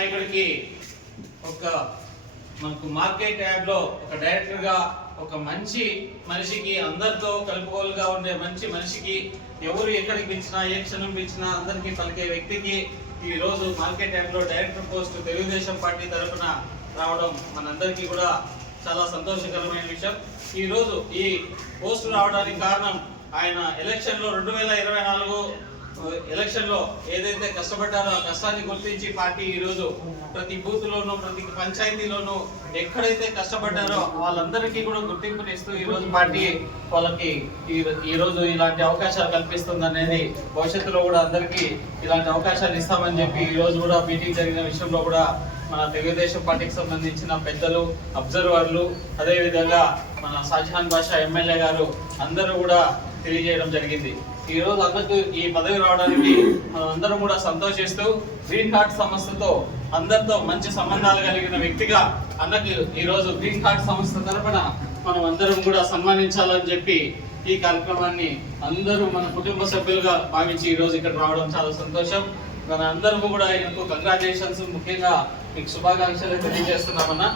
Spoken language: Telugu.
నాయకుడికి ఒక మనకు మార్కెట్ యార్డ్లో ఒక డైరెక్టర్గా ఒక మంచి మనిషికి అందరితో కలుపుకోలుగా ఉండే మంచి మనిషికి ఎవరు ఎక్కడికి పిలిచినా ఏ క్షణం పిలిచినా అందరికీ పలికే వ్యక్తికి ఈరోజు మార్కెట్ యార్డ్లో డైరెక్టర్ పోస్ట్ తెలుగుదేశం పార్టీ తరఫున రావడం మనందరికీ కూడా చాలా సంతోషకరమైన విషయం. ఈరోజు ఈ పోస్ట్ రావడానికి కారణం ఆయన ఎలక్షన్లో 2024 ఎలక్షన్లో ఏదైతే కష్టపడ్డారో ఆ కష్టాన్ని గుర్తించి పార్టీ ఈరోజు ప్రతి బూత్లోనూ ప్రతి పంచాయతీలోనూ ఎక్కడైతే కష్టపడ్డారో వాళ్ళందరికీ కూడా గుర్తింపునిస్తూ ఈరోజు పార్టీ వాళ్ళకి ఈరోజు ఇలాంటి అవకాశాలు కల్పిస్తుంది అనేది భవిష్యత్తులో కూడా అందరికీ ఇలాంటి అవకాశాలు ఇస్తామని చెప్పి ఈరోజు కూడా మీటింగ్ జరిగిన విషయంలో కూడా మన తెలుగుదేశం పార్టీకి సంబంధించిన పెద్దలు అబ్జర్వర్లు అదేవిధంగా మన షాజహాన్ బాషా ఎమ్మెల్యే గారు అందరూ కూడా తెలియజేయడం జరిగింది. ఈ రోజు అందరికీ ఈ పదవి రావడానికి మనం అందరం కూడా సంతోషిస్తూ గ్రీన్ హార్ట్ సంస్థతో అందరితో మంచి సంబంధాలు కలిగిన వ్యక్తిగా అన్నకి ఈ రోజు గ్రీన్ హార్ట్ సంస్థ తరఫున మనం అందరం కూడా సన్మానించాలని చెప్పి ఈ కార్యక్రమాన్ని అందరూ మన కుటుంబ సభ్యులుగా భావించి ఈ రోజు ఇక్కడ రావడం చాలా సంతోషం. మన అందరము కూడా ఆయనకు కంగ్రాచులేషన్స్, ముఖ్యంగా మీకు శుభాకాంక్షలు తెలియజేస్తున్నామన్నా.